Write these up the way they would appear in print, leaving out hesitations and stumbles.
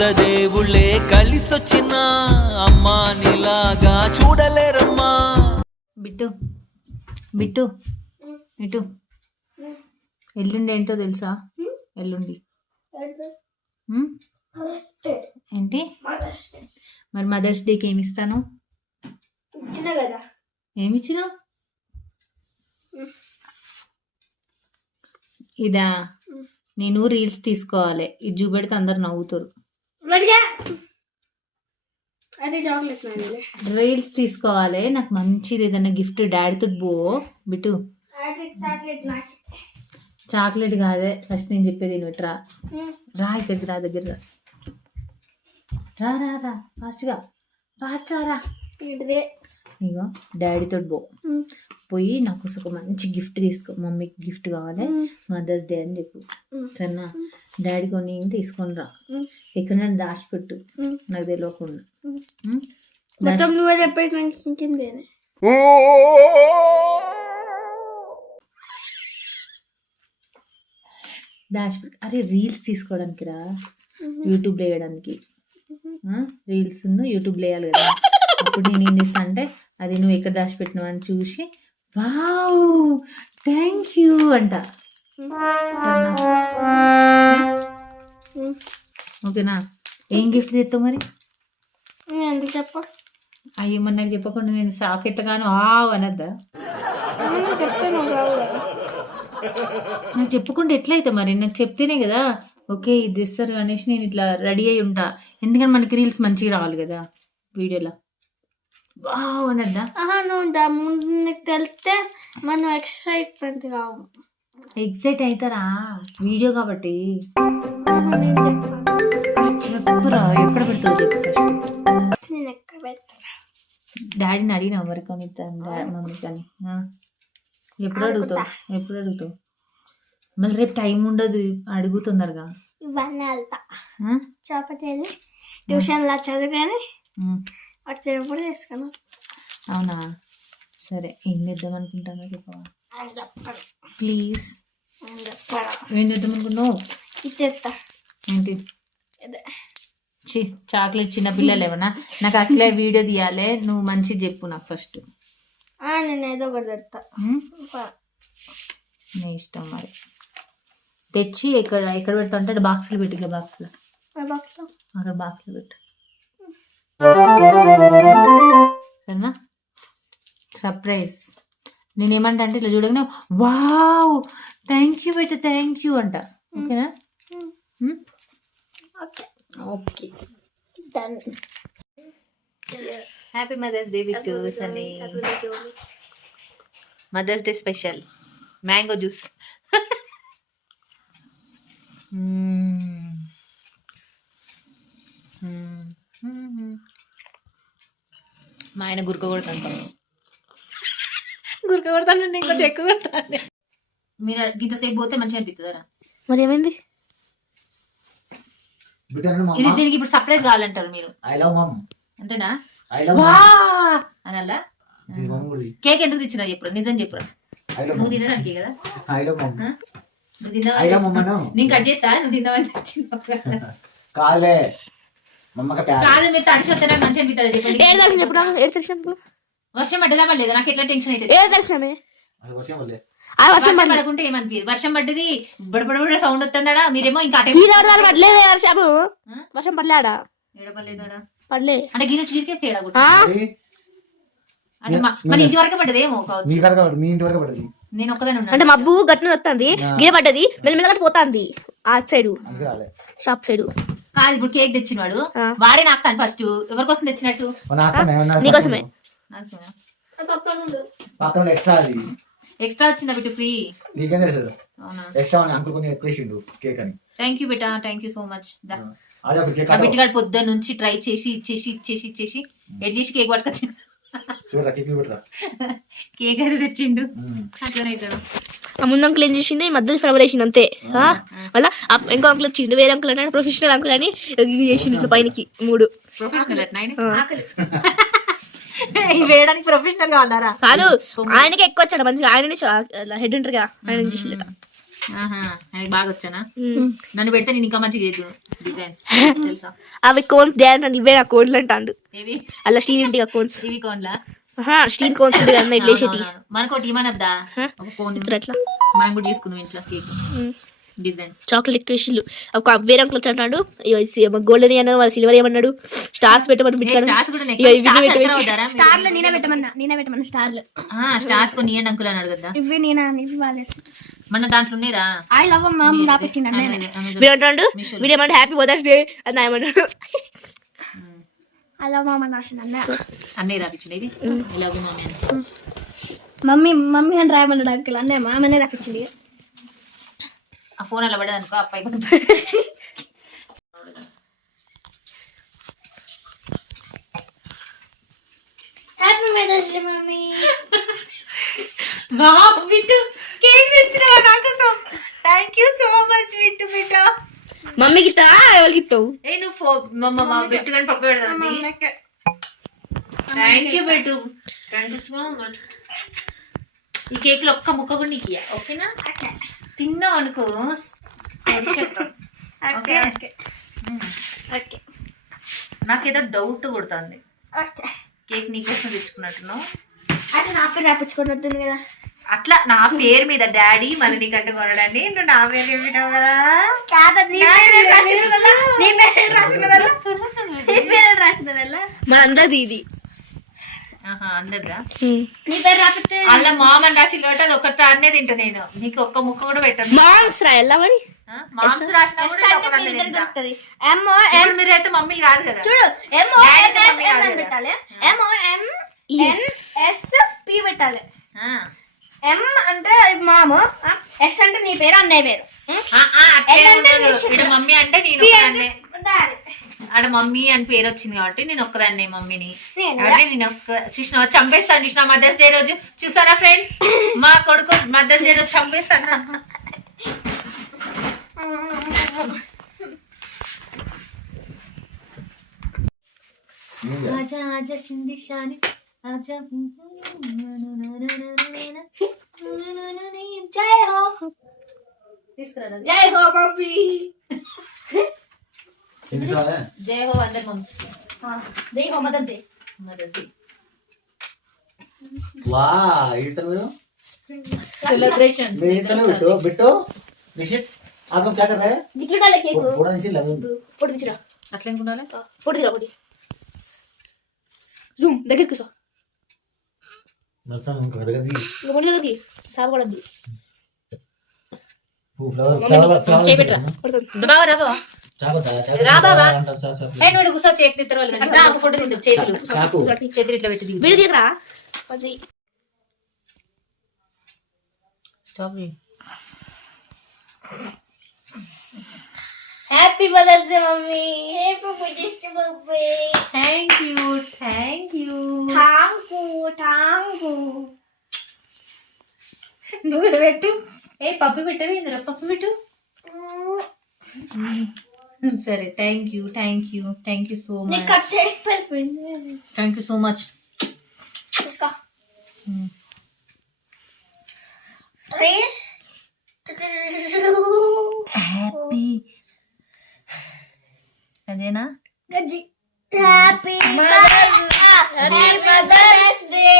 దేవుళ్ళే కలిసొచ్చిన అమ్మా నీలాగా చూడలేరమ్మా. బిట్టు బిట్టు ఇటు ఎల్లుండి ఏంటో తెలుసా? ఎల్లుండి ఏంటి మరి మదర్స్ డేకి ఏమి ఇస్తాను? ఏమి ఇచ్చినా? ఇదా నేను రీల్స్ తీసుకోవాలి. ఇది చూపెడితే అందరు నవ్వుతారు. రీల్స్ తీసుకోవాలి. నాకు మంచిది ఏదైనా గిఫ్ట్ డాడీతో పో బిట్టు. చాక్లెట్ కాదే ఫస్ట్ నేను చెప్పేది నువ్వు రా ఇక్కడికి రా దగ్గర రా రా రా ఫాస్ట్గా ఫాస్ట్ రా. ఇగో డాడీతో పోయి నాకు ఒక మంచి గిఫ్ట్ తీసుకో. మమ్మీకి గిఫ్ట్ కావాలి మదర్స్ డే అని చెప్పు సరేనా? డాడీ కొన్ని తీసుకొని రా. ఎక్కడైనా దాచిపెట్టు నాకు తెలియకుండా. నువ్వే చెప్పేది దాచిపెట్టు. అరే రీల్స్ తీసుకోవడానికి రా, యూట్యూబ్లో వేయడానికి. రీల్స్ యూట్యూబ్లో వేయాలి కదా. అప్పుడు నేను ఏం చేస్తా అంటే అది నువ్వు ఎక్కడ దాచిపెట్టినావు అని చూసి వావ్ థ్యాంక్ యూ అంట. ఓకేనా? ఏం గిఫ్ట్ తెస్తావు మరి? ఎందుకు చెప్ప? అయ్యో మరి నాకు చెప్పకుండా నేను షాక్ ఎట్టగాను వావ్ అనద్దా? నాకు చెప్పకుండా ఎట్లయితే మరి? నాకు చెప్తేనే కదా ఓకే ఇది ఇస్తారు అనేసి నేను ఇట్లా రెడీ అయి ఉంటా. ఎందుకంటే మనకి రీల్స్ మంచిగా రావాలి కదా వీడియోలో. వావ్ అనద్దా? నువ్వు నీకు తెలిస్తే మనం ఎక్సైట్మెంట్ కావు. ఎక్సైట్ అవుతారా వీడియో కాబట్టి. చెప్పురా ఎప్పుడు పెడతావు చెప్పు ఫస్ట్. నేను ఎక్కడ పెడతాను? డాడీని అడిగినా మరి కొనిస్తాను మమ్మీ కానీ. ఎప్పుడు అడుగుతావు? ఎప్పుడు అడుగుతావు? మళ్ళీ రేపు టైం ఉండదు, అడుగు తొందరగా. ఇవన్నీ వెళ్తా చేపట్టేది ట్యూషన్లో చదువుకొని వచ్చేటప్పుడు చేసుకున్నాను. అవునా? సరే ఏం చేద్దాం అనుకుంటానో చెప్పవా ప్లీజ్? ఏం చేద్దాం అనుకున్నావు? ఏంటి? చాక్లెట్ చిన్న పిల్లలు ఏమన్నా? నాకు అసలే వీడియో తీయాలి, నువ్వు మంచిగా చెప్పు నాకు ఫస్ట్. నేను ఏదో ఒకటి తెస్తా. నీ ఇష్టం మరి. తెచ్చి ఎక్కడ ఎక్కడ పెడతా అంటే బాక్స్లో పెట్టి బాక్స్లో అక్కడ బాక్స్లో పెట్టు సరేనా? సర్ప్రైజ్. నేనేమంటా అంటే ఇట్లా చూడగానే వావ్ థ్యాంక్ యూ బెట థ్యాంక్ యూ అంట. ఓకేనా? Okay done. Happy mother's day విట్టు సని. Mother's day special mango juice. మా ఆయన గురక కొడతాను ఇంకొంచెం ఎక్కువ కొడతాను. మీరు ఇంతసేపు పోతే మంచిగా అనిపిస్తుందా? మరి ఏమైంది? ఇది దీనికి ఇప్పుడు సర్ప్రైజ్ కావాలంటారు మీరు అంతేనా? అలా కేక్ ఎందుకు తెచ్చినా చెప్పురా, నిజం చెప్పురా. నువ్వు తినడానికి కదా, నేను కట్ చేస్తా, నువ్వు తిందామని తెచ్చినావు కాదు. మీరు తడిసి వస్తే నాకు మంచి అనిపిస్తుంది చెప్పండి. వర్షం పడ్డదా పడలేదు? నాకు ఎట్లా టెన్షన్ అయితే. వర్షం పడకుంటే ఏమనిపించదు. వర్షం పడ్డది బడబడ సౌండ్ వస్తుందా? మీరేమో ఇంకా పడలేదు వర్షం పడలేడా? పడలే అంటే గిన్నె గిరికే తేడా అంటే మన ఇంటి వరకే పడ్డది ఏమో కావచ్చు. నేను ఒక్కదాని అంటే మబ్బు గట్టు వస్తుంది, గిన్నె పడ్డది మెల్లమెల్లగా పోతుంది ఆ సైడ్ షాప్ సైడ్. కాదు ఇప్పుడు కేక్ తెచ్చినవాడు వాడే నాకు ఫస్ట్ ఎవరికోసం తెచ్చినట్టు? నీకోసమే. ఎక్స్ట్రా వచ్చిందా బిట్టు? ఫ్రీ. థ్యాంక్ యూ బేటా, థ్యాంక్ యూ సో మచ్. బిట్టుగాడు పొద్దున్న నుంచి ట్రై చేసి ఇచ్చేసి ఎడ్ చేసి కేక్ పట్టుకొచ్చిండు. కేక్ అయితే తెచ్చిండు. అట్లనైతాడు. ఆ ముందు అంకుల్ ఏం చేసిండు, ఈ మధ్యలో ఫ్లవర్ వేసిండు అంతే. మళ్ళీ ఇంకో అంకుల్ వచ్చిండు, వేరే అంకుల్ అంటే ప్రొఫెషనల్ అంకుల్ అని చేసిండు ఇట్లా పైనకి 3. ప్రొఫెషనల్ వేయడానికి ప్రొఫెషనల్ గా ఉన్నారా? కాదు, ఆయనకి ఎక్కువ వచ్చాడు మంచిగా. ఆయన హెడ్ ఉంటారుగా, ఆయన చేసిండట. ఆయనకి బాగా వచ్చానా? నన్ను పెడితే నేను ఇంకా మంచిగా చేద్దాను డిజైన్స్ తెలుసా? అవి కోన్స్ డాడ్ అంటే ఇవే నా కోన్లు అంటాడు. ఏవి అలా స్టీల్ ఇంటిగా కోన్స్, ఇవి కోన్లా? స్టీల్ కోన్స్ ఉంది కదా ఇట్లా వేసేటి. మనకు ఒకటి ఇవ్వనద్దా ఒక కోన్? అట్లా మనం కూడా తీసుకుందాం ఇంట్లో కేక్ డిజైన్స్. చాక్లెట్ ఎక్కువ వేసిళ్ళు. ఒక వేరే అంకుల్ వచ్చి అంటాడు గోల్డెన్ అన్నాడు, వాళ్ళు సిల్వర్ ఏమన్నాడు, స్టార్స్ పెట్టమని స్టార్స్ కూడా స్టార్లు నేనే పెట్టమన్నా స్టార్లు. స్టార్స్ కొన్ని ఇవ్వండి అంకుల్ అన్నాడు కదా. ఇవి ఇవి వాళ్ళేసి మన దాంట్లో ఉన్నాయిరా. ఐ లవ్ మమ్ రాపించిండు వీడు అంటాడు, వీడు ఏమంటే హ్యాపీ మదర్స్ డే అని ఏమన్నాడు. ఐ లవ్ మమ్ అని రాసిండు అన్నయ్య రాపించింది. ఇది ఇలా మమ్మీ మమ్మీ అని రాయమన్నాడు అంకుల్. అన్నయ్య మామనే రాపించింది. ఆ ఫోన్ అలా పడేది అనుకో అబ్బాయి. Happy mother's day mummy. Bittu cake తెచ్చినావా నా కోసం? Thank you so much Bittu. బిట్ట మమ్మీకి ఇస్తా, ఎవరికి ఇస్తావు? ఏ నువ్వు బిట్టు కానీ పప్పు పెడదాం. Thank you Bittu, thank you so much. ఈ కేక్ లో ఒక్క ముక్క కూడా నీకు ఓకేనా? తిన్నావు అనుకో. నాకేదో డౌట్ కొడుతుంది. కేక్ నీకోసం తెచ్చుకున్నట్టున్నావు. అంటే నా పేరు రాపించుకొని కదా. అట్లా నా పేరు మీద డాడీ మళ్ళీ నీకు అంటు కొనడాన్ని నువ్వు నా పేరు చెప్పినావు కదా. మనందరిది ఇది. అందరిదా? నీ పేరు రాపితే అలా మామ అని రాసి కాబట్టి అది ఒక్కటి అన్నే తింటా నేను. నీకు ఒక్క ముక్క కూడా పెట్టను. మామ్స్ రాయాలా మరి? మామ్స్ రాసినా మీరైతే మమ్మీ కాదు కదా. చూడు పెట్టాలి, MOMSP పెట్టాలి. M అంటే మామ, S అంటే నీ పేరు అన్నయ్య పేరు, మమ్మీ అంటే నేను ఆడ మమ్మీ అని పేరు వచ్చింది కాబట్టి నేను ఒక్కదాన్నే మమ్మీని. అంటే నేను చూసిన చంపేస్తాను. చూసిన మదర్స్ డే రోజు చూసారా ఫ్రెండ్స్, మా కొడుకు మదర్స్ డే రోజు చంపేస్తాను. ఆజా ఆజా షింది షాని ఆజా జై హో తీసుకురా. జై హో మమ్మీ. జై హో అందర్ మమ్స్. జై హో మదర్ డే. మదర్స్ డే वाह ये तरह सेलिब्रेशंस. बिट्टो बिट्टो निशित आप लोग क्या कर रहे हैं? గిట్లు डाले కేక్. थोड़ा निशित लगे ఫోటో తీసిరా. అట్లా అనుకున్నారా? ఫోటో తీరా ఒకటి. జూమ్ దగ్గరికి సో. मतलब हम कर रहे थे గమని దగ్గరికి సాబగడద్దు. वो फ्लावर చేపెట్రా. బాబా రాబా. चाकू था రా బాబా. चाकू ఏ నువ్వు కూసో చేక్ తిత్తరు వాళ్ళు కదా. ఒక ఫోటో తీద్దు చేతులు. चाकू చేతులు ఇట్లా పెట్టి దిగు. వీడియో తీయరా. కొంచెం స్టాప్ మీ. Happy mother's day mummy. Happy mother's day mummy. Thank you thank you. Thank you నువ్వు ఇక్కడ పెట్టు. ఏ పప్పు పెట్టవే ఇందులో పప్పు పెట్టు. సరే థ్యాంక్ యూ సో నీకు మచ్. కట్ చేసి పెళ్ళిపోయింది. Thank you so much. చూసుకో. హ్యాపీ అదేనా? గజ్జి. Happy mother's day.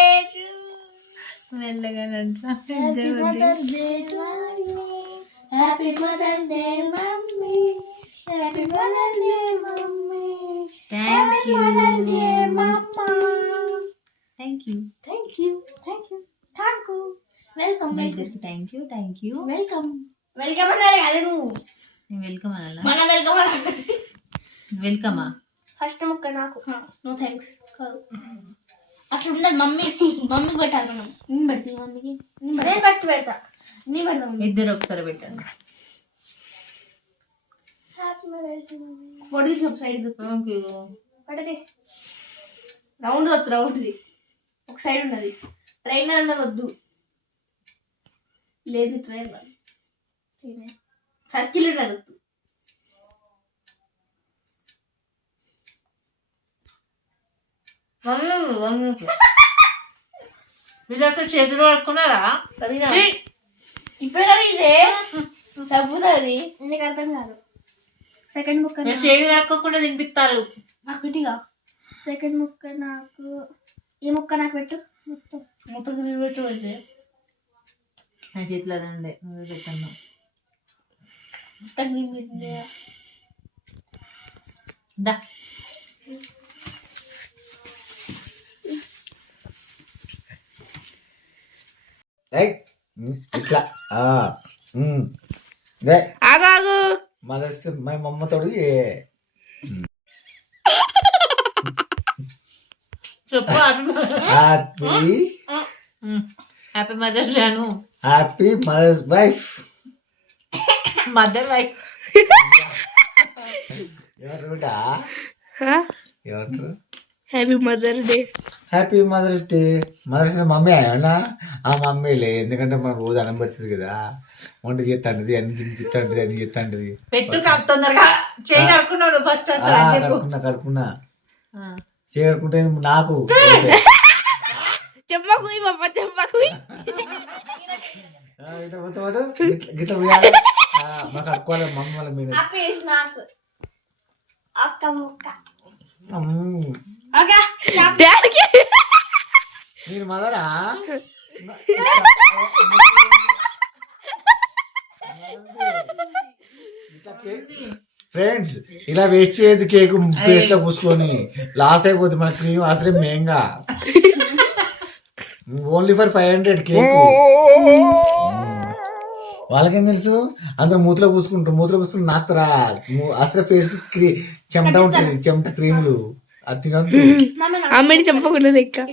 మెల్లగా happy mother's day to you. Happy mother's day mummy. Happy mother's day mummy. Thank you mamma. Thank you. Thank you welcome. మీ ఇద్దరికి thank you. Welcome అనాలి కదా నువ్వు. నేను వెల్కమ్ అనాలా? మన వెల్కమ్ అనాలి. వెల్కమా? ఫస్ట్ ముక్క నాకు. నో థ్యాంక్స్ కాదు, అట్లా ఉండదు. మమ్మీకి పెట్టాలి మనం. నేను పెడతా మమ్మీకి. నేను ఫస్ట్ పెడతా. నేను పెడతా. ఇద్దరు ఒకసారి పెట్టండి. Happy mother's day mummy. Photo తీసి ఒక సైడ్ థ్యాంక్ యూ. పడది రౌండ్ వద్దు. రౌండ్ది ఒక సైడ్ ఉన్నది. ట్రైన్ మీద ఉన్నది వద్దు. లేదు ట్రైన్ సర్కిల్ ఉన్నది వద్దు. మీరు అసలు చేతులు పట్టుకున్నారా? ఇప్పుడే కానీ ఇదే తగ్గుతుంది నీకు అర్థం కాదు. సెకండ్ ముక్క మీరు షేడ్ కడుక్కోకుండా తినిపిస్తారు. నాకు పెట్టిగా. సెకండ్ ముక్క నాకు, ఈ ముక్క నాకు పెట్టు. మొత్తం పెట్టు అయితే నా చేతిలో అదండి నువ్వే పెట్టాను. దా ఇట్లా దే ఆగాగు. మదర్స్ మై మమ్మతోడు చెప్పు. హ్యాపీ హ్యాపీ మదర్స్ డే అను. Happy mothers wife. Mother wife ఎవరుడా ఎవరు happy mother day. Happy mother's day. Mother's day mummy అయ్యా ఆ మమ్మీలే, ఎందుకంటే మనం రోజు అన్నం పెడుతుంది కదా, వంట చేస్తాంటది, అన్ని తినిపిస్తాంటది, అన్ని చేస్తాంటది. పెట్టు కాదు తొందరగా. చేయి కడుక్కున్నాడు ఫస్ట్ అసలు అని చెప్పు. కడుపున్నా చేయకుంటే నాకు చెమ్మకు బాబా చెమ్మకు. గిట్ల పోయాలి మాకు కడుక్కోవాలి మమ్మీ వాళ్ళ మీద. నాకు ఒక్క ముక్క డాడీకి నేను మదరా ఫ్రెండ్స్, ఇలా వేస్ట్ చేయదు కేక్ పేస్ట్ లో పూసుకొని లాస్ అయిపోతుంది మన క్రీమ్ అసలే మేంగా. Only for 500 cake. వాళ్ళకేం తెలుసు, అందరూ మూతలో పూసుకుంటూ నాకురా అసలు ఫేస్ కి చెమట ఉంటుంది, చెమట క్రీములు అది తినద్దు. అమ్మని చంపకున్నది ఇంకా.